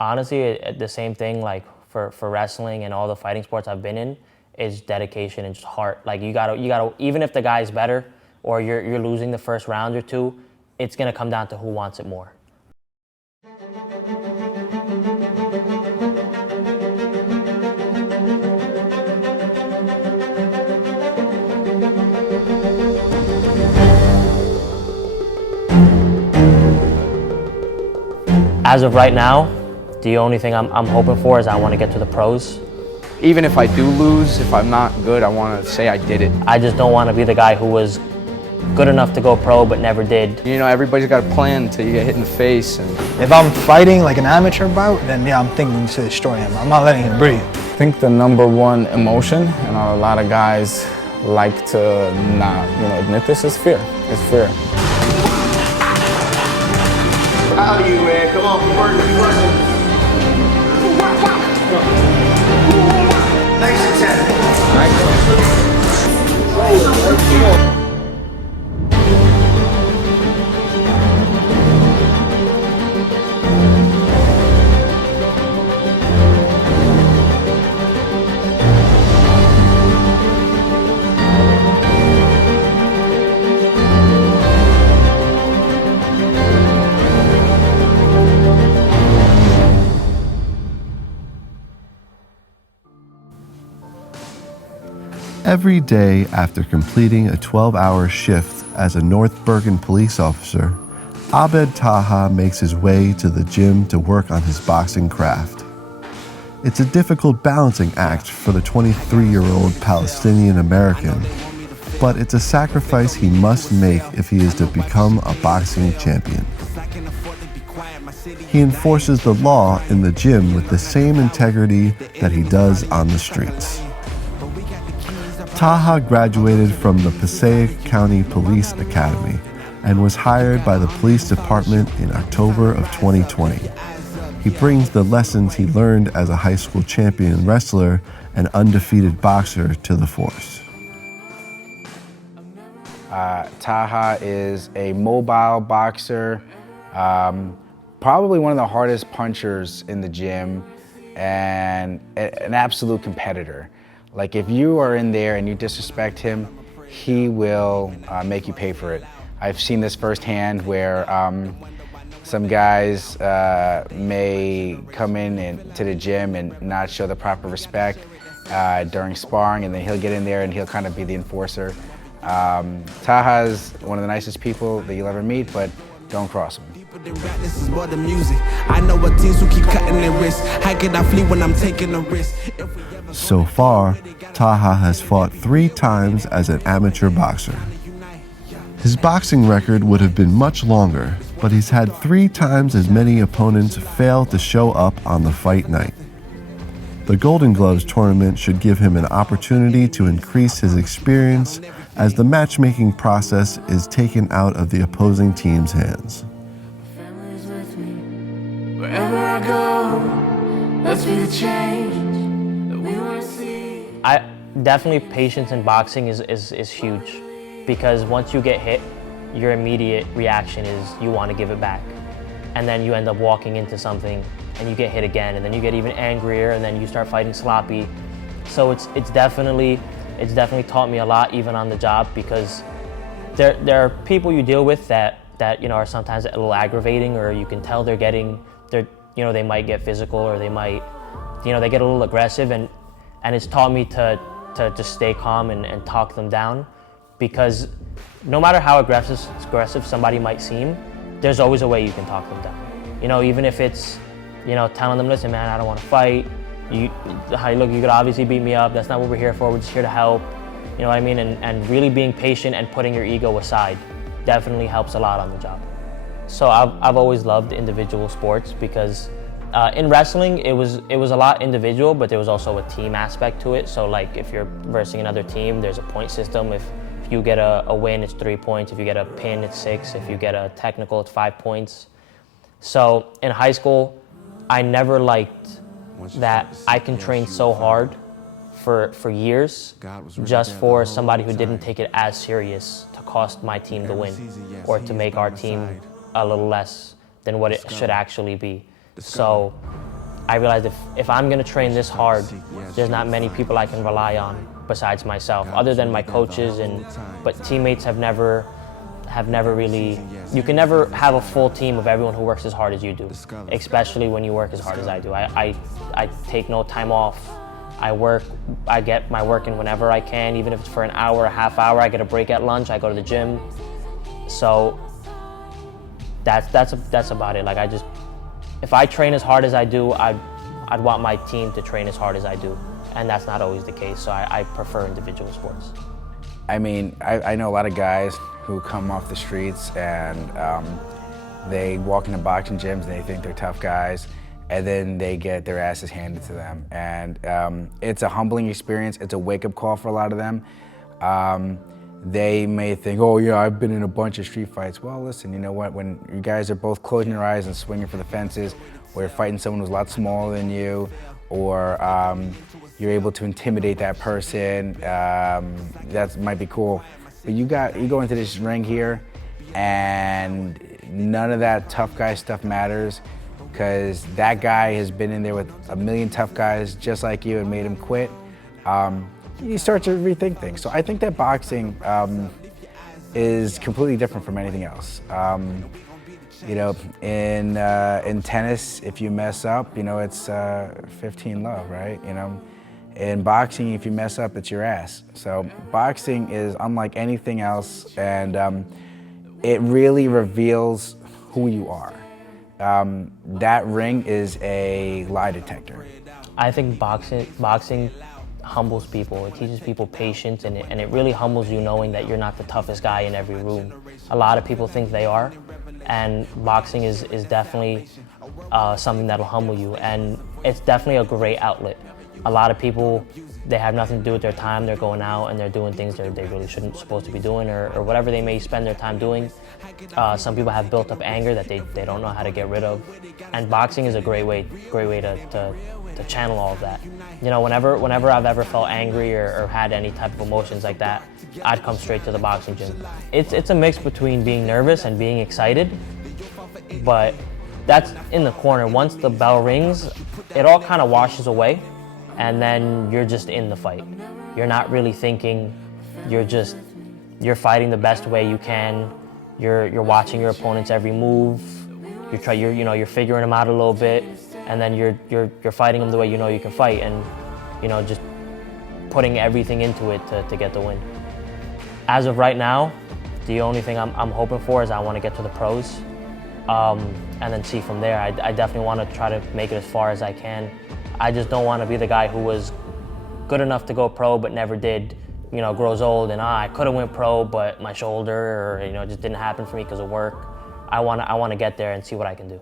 Honestly, the same thing like for wrestling and all the fighting sports I've been in is dedication and just heart. Like you gotta even if the guy's better or you're losing the first round or two, it's gonna come down to who wants it more. As of right now, the only thing I'm hoping for is I want to get to the pros. Even if I do lose, if I'm not good, I want to say I did it. I just don't want to be the guy who was good enough to go pro but never did. You know, everybody's got a plan until you get hit in the face. And if I'm fighting like an amateur bout, then yeah, I'm thinking to destroy him. I'm not letting him breathe. I think the number one emotion, and a lot of guys like to not, admit this, is fear. It's fear. How are you, man? Come on, keep working. Nice and set. Every day after completing a 12-hour shift as a North Bergen police officer, Abed Taha makes his way to the gym to work on his boxing craft. It's a difficult balancing act for the 23-year-old Palestinian-American, but it's a sacrifice he must make if he is to become a boxing champion. He enforces the law in the gym with the same integrity that he does on the streets. Taha graduated from the Passaic County Police Academy and was hired by the police department in October of 2020. He brings the lessons he learned as a high school champion wrestler and undefeated boxer to the force. Taha is a mobile boxer, probably one of the hardest punchers in the gym, and an absolute competitor. Like if you are in there and you disrespect him, he will make you pay for it. I've seen this firsthand where some guys may come to the gym and not show the proper respect during sparring, and then he'll get in there and he'll kind of be the enforcer. Taha's one of the nicest people that you'll ever meet, but don't cross him. This is more than music. I know what teams who keep cutting their wrists. How can I flee when I'm taking a risk? So far, Taha has fought 3 times as an amateur boxer. His boxing record would have been much longer, but he's had 3 times as many opponents fail to show up on the fight night. The Golden Gloves tournament should give him an opportunity to increase his experience as the matchmaking process is taken out of the opposing team's hands. Wherever I go, let's be the change that we want to see. Definitely patience in boxing is huge, because once you get hit, your immediate reaction is you want to give it back. And then you end up walking into something and you get hit again, and then you get even angrier, and then you start fighting sloppy. So it's definitely taught me a lot, even on the job, because there are people you deal with that are sometimes a little aggravating, or you can tell they might get physical, or they might they get a little aggressive, and it's taught me to just stay calm and talk them down, because no matter how aggressive somebody might seem, there's always a way you can talk them down. Even if it's telling them, listen man, I don't want to fight, you could obviously beat me up, that's not what we're here for, we're just here to help, you know what I mean, and really being patient and putting your ego aside definitely helps a lot on the job. So I've always loved individual sports, because in wrestling it was a lot individual, but there was also a team aspect to it. So like if you're versing another team, there's a point system. If you get a win, it's 3 points. If you get a pin, it's 6. If you get a technical, it's 5 points. So in high school, I never liked that I can train so hard for years just for somebody who didn't take it as serious to cost my team the win, or to make our team a little less than what it should actually be. So I realized if I'm gonna train this hard, there's not many people I can rely on besides myself, other than my coaches, but teammates have never really, you can never have a full team of everyone who works as hard as you do, especially when you work as hard as I do. I take no time off. I get my work in whenever I can, even if it's for an hour, a half hour. I get a break at lunch, I go to the gym. So that's about it. Like, if I train as hard as I do, I'd want my team to train as hard as I do. And that's not always the case, so I prefer individual sports. I mean, I know a lot of guys who come off the streets and they walk into boxing gyms and they think they're tough guys, and then they get their asses handed to them. And it's a humbling experience. It's a wake-up call for a lot of them. They may think, oh yeah, I've been in a bunch of street fights. Well, listen, you know what? When you guys are both closing your eyes and swinging for the fences, or you're fighting someone who's a lot smaller than you, or you're able to intimidate that person, that might be cool. But you go into this ring here, and none of that tough guy stuff matters, because that guy has been in there with a million tough guys just like you and made him quit. You start to rethink things. So I think that boxing is completely different from anything else. You know, in tennis, if you mess up, you know, it's 15 love, right? You know, in boxing, if you mess up, it's your ass. So boxing is unlike anything else, and it really reveals who you are. That ring is a lie detector. I think boxing humbles people. It teaches people patience, and it really humbles you knowing that you're not the toughest guy in every room. A lot of people think they are, and boxing is definitely something that'll humble you, and it's definitely a great outlet. A lot of people, they have nothing to do with their time. They're going out and they're doing things they really shouldn't supposed to be doing, or whatever they may spend their time doing. Some people have built up anger that they don't know how to get rid of, and boxing is a great way to channel all of that. You know, whenever I've ever felt angry or had any type of emotions like that, I'd come straight to the boxing gym. It's a mix between being nervous and being excited, but that's in the corner. Once the bell rings, it all kind of washes away, and then you're just in the fight. You're not really thinking, you're fighting the best way you can. You're watching your opponent's every move. You're figuring them out a little bit, and then you're fighting them the way you know you can fight, and you know, just putting everything into it to get the win. As of right now, the only thing I'm hoping for is I want to get to the pros, and then see from there. I definitely want to try to make it as far as I can. I just don't want to be the guy who was good enough to go pro but never did. You know, grows old and I could have went pro, but my shoulder, or you know, it just didn't happen for me because of work. I want to get there and see what I can do.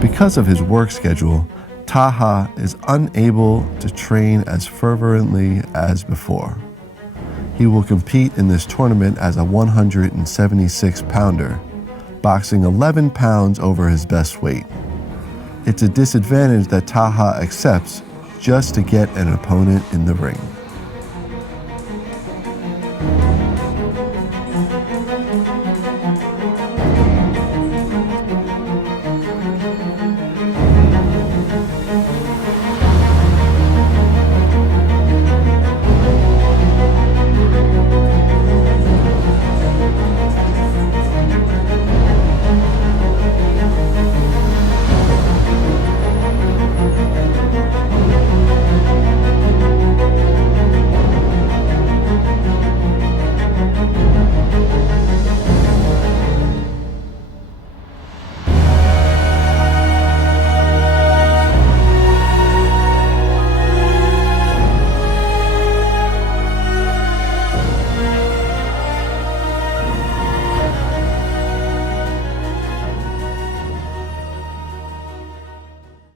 Because of his work schedule, Taha is unable to train as fervently as before. He will compete in this tournament as a 176-pounder, boxing 11 pounds over his best weight. It's a disadvantage that Taha accepts just to get an opponent in the ring.